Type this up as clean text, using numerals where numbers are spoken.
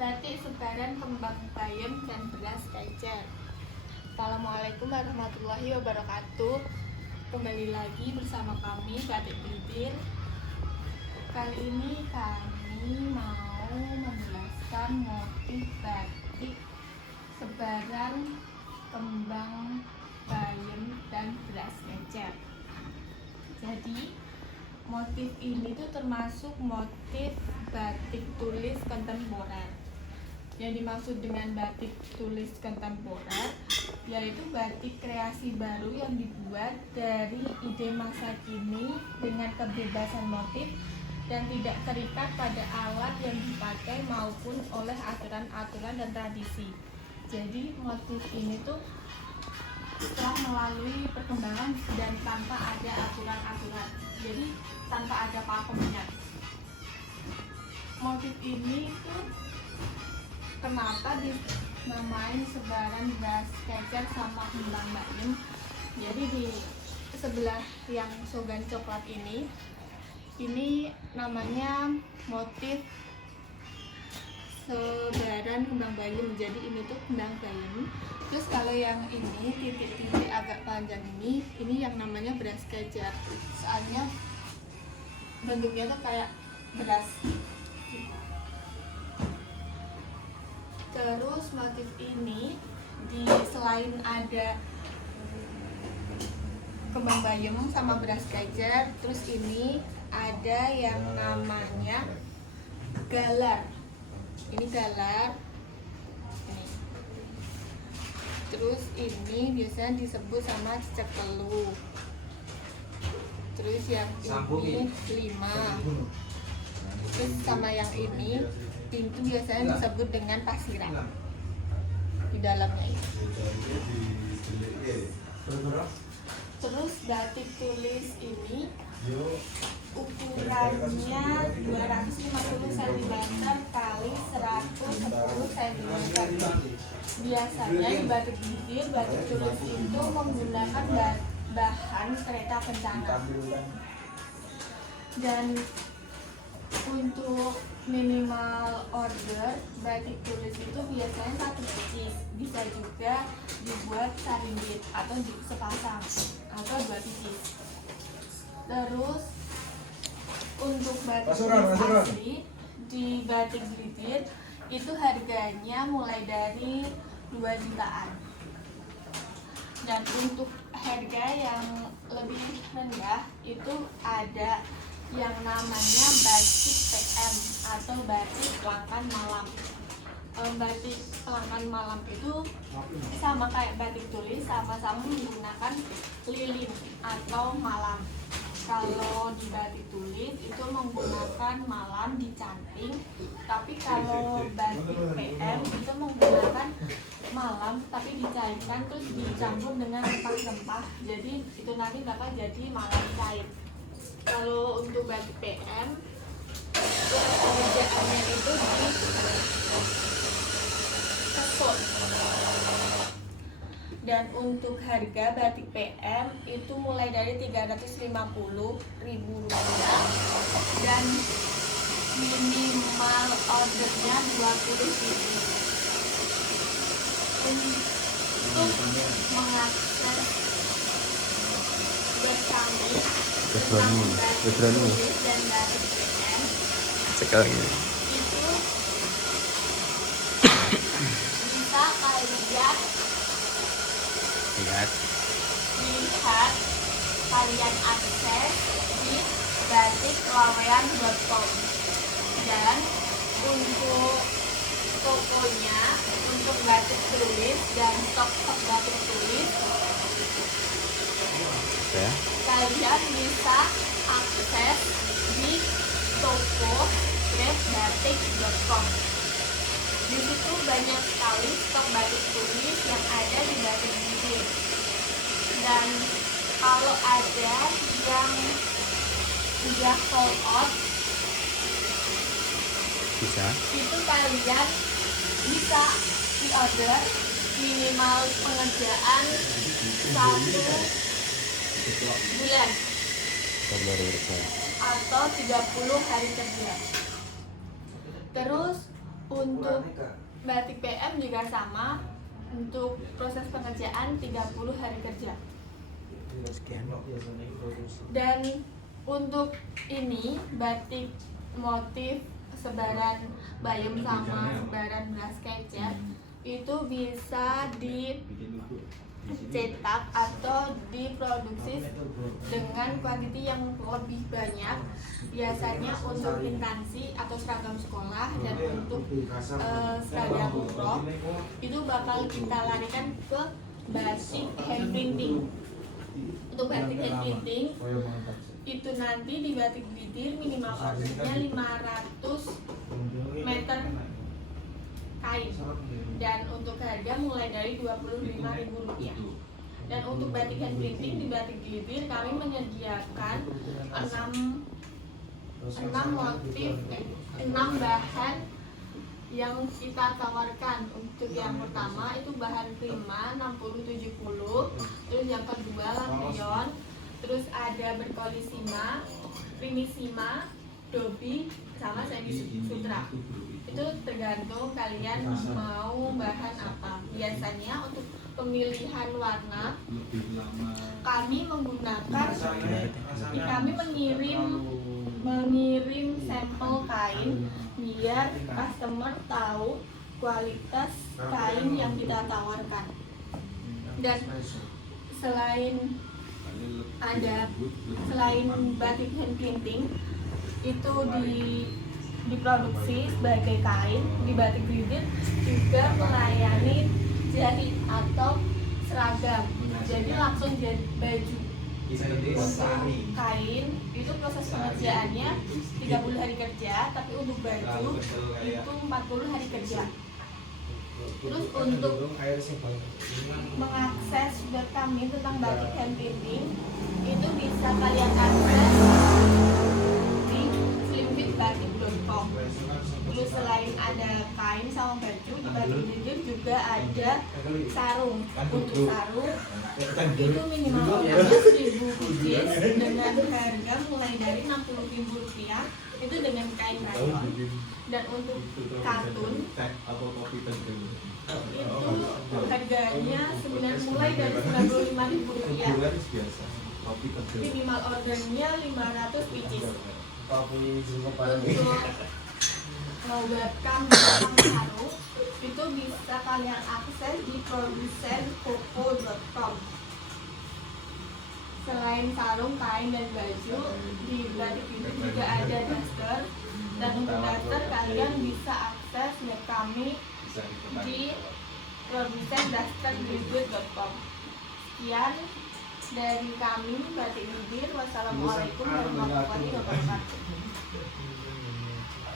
batik sebaran kembang bayam dan beras kecer. Assalamualaikum warahmatullahi wabarakatuh. Kembali lagi bersama kami Batik Glidir. Kali ini kami mau menjelaskan motif batik sebaran kembang bayam dan beras kecer. Jadi motif ini tuh termasuk motif batik tulis kontemporer. Yang dimaksud dengan batik tulis kontemporer yaitu batik kreasi baru yang dibuat dari ide masa kini dengan kebebasan motif dan tidak terikat pada alat yang dipakai maupun oleh aturan-aturan dan tradisi. Jadi motif ini tuh setelah melalui perkembangan dan tanpa ada aturan-aturan, jadi tanpa ada pakemnya. Motif ini tuh kenapa dinamain sebaran beras kecer sama kembang bayam? Jadi di sebelah yang sogan coklat ini namanya motif sebaran kembang bayam. Jadi ini tuh kembang bayam. Terus kalau yang ini titik-titik agak panjang ini yang namanya beras kecer. Soalnya bentuknya tuh kayak beras. Terus motif ini selain ada kembang bayam sama beras kecer, terus ini ada yang namanya galar. Ini galar. Ini. Terus ini biasanya disebut sama cicak teluh. Terus yang ini 5. Terus sama yang ini pintu biasanya disebut dengan pasiran di dalamnya ini. Terus batik tulis ini ukurannya 250 cm kali 110 cm. Biasanya di batik glidir, batik tulis itu menggunakan bahan kereta kencana. Dan untuk minimal order batik tulis itu biasanya 1 pieces, bisa juga dibuat sarimbit atau sepasang atau 2 pieces. Terus untuk batik tulis asli di batik glidir itu harganya mulai dari 2 jutaan. Dan untuk harga yang lebih rendah itu ada yang namanya batik PM atau batik pelangkan malam. Batik pelangkan malam itu sama kayak batik tulis, sama-sama menggunakan lilin atau malam. Kalau di batik tulis itu menggunakan malam dicanting, tapi kalau batik PM itu menggunakan malam tapi dicairkan terus dicampur dengan rempah-rempah. Jadi itu nanti bakal jadi malam cair. Kalau untuk batik PM pengerjaannya itu di kesot. Dan untuk harga batik PM itu mulai dari 350.000 rupiah dan minimal ordernya 20.000. Untuk mengakses web kami tentang batik tulis dan batik PM sekarang ini itu bisa kalian lihat, kalian akses di batiklawean.com. Dan untuk tokonya, untuk batik tulis dan stok-stok batik tulis kalian bisa akses di toko.batik.com. Di situ banyak sekali stok batik tulis yang ada di batik glidir. Dan kalau ada yang sudah sold out, itu kalian bisa di-order minimal pengerjaan 1 bulan atau 30 hari kerja. Terus untuk batik PM juga sama, untuk proses pengerjaan 30 hari kerja. Dan untuk ini batik motif sebaran bayam sama sebaran beras kecap itu bisa dicetak atau diproduksi dengan kuantiti yang lebih banyak, biasanya untuk instansi atau seragam sekolah. Dan untuk seragam umroh itu bakal kita larikan ke batik hand printing. Untuk batik hand printing itu nanti di batik glidir minimal ordernya 500 meter kain, dan untuk harga mulai dari Rp25.000. Dan untuk batik hand printing di batik glidir kami menyediakan 6 bahan yang kita tawarkan. Untuk yang pertama itu bahan prima 6070, terus yang kedua lampion, terus ada berkolisima, primisima, dobi, sama semi sutra. Itu tergantung kalian mau bahan apa. Biasanya untuk pemilihan warna kami mengirim sampel kain biar customer tahu kualitas kain yang kita tawarkan. Dan selain batik hand printing itu diproduksi sebagai kain, di batik glidir juga melayani jahit atau seragam, jadi langsung jadi baju. Untuk kain itu proses pengerjaannya 30 hari kerja, tapi untuk baju itu 40 hari kerja. Terus untuk mengakses web kami tentang batik hand printing itu bisa kalian akses di slimfitbatik.com. Terus selain ada kain sama baju, di batik glidir juga ada sarung. Untuk sarung itu minimal ordernya 1.000 pieces dengan harga mulai dari Rp60.000, itu dengan kain rayon. Dan untuk katun itu harganya mulai dari Rp95.000. Minimal ordernya 500 pieces. Untuk webcam sarung itu bisa kalian akses di produsencoco.com. Selain sarung, kain, dan baju, di batik itu juga ada daster. Dan untuk daster kalian bisa akses web kami di produsendasterglidir.com. Sekian dari kami Batik Glidir. Wassalamualaikum warahmatullahi wabarakatuh.